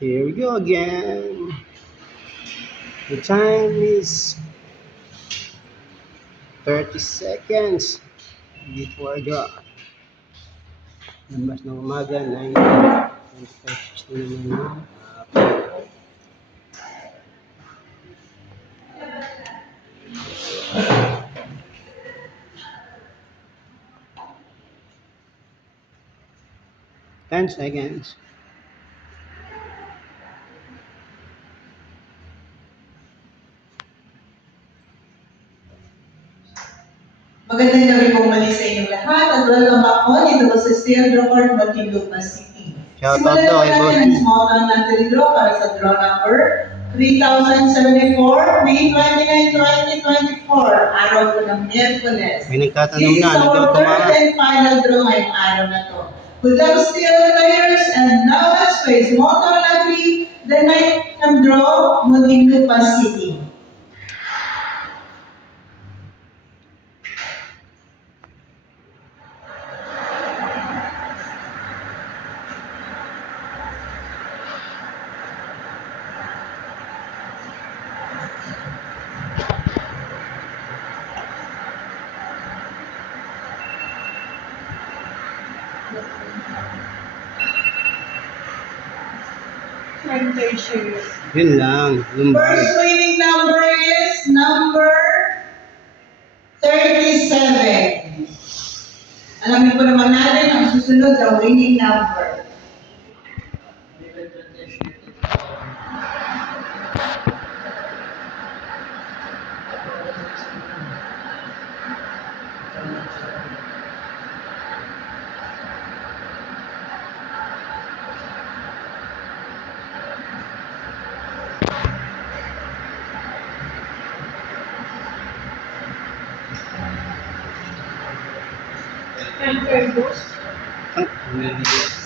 Here we go again. The time is 30 seconds before draw. Lambas ng umaga, 9:25 naman. 10 seconds. Magandang gabi po muli sa inyong lahat at welcome back po dito po sa Steel Court, Muntinlupa City. Shout out Simulan daw po kay Boss natin ang D. small town natin draw para sa draw number 3074, May 29, 2024, araw po ng Miyerkules. May nagtatanong This is na, our nandun third tumama. and final draw ngayong araw na to. Good luck still players and now let's play small town natin, the night ng draw, Muntinlupa City. Yun lang, lumbar. First winning number is number 37. Alamin po naman natin ang susunod na winning number.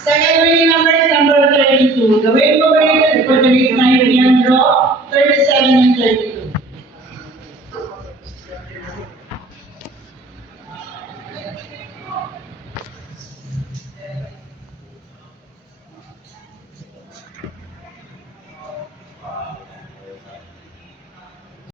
Second winning number is number 32. The winning number is 9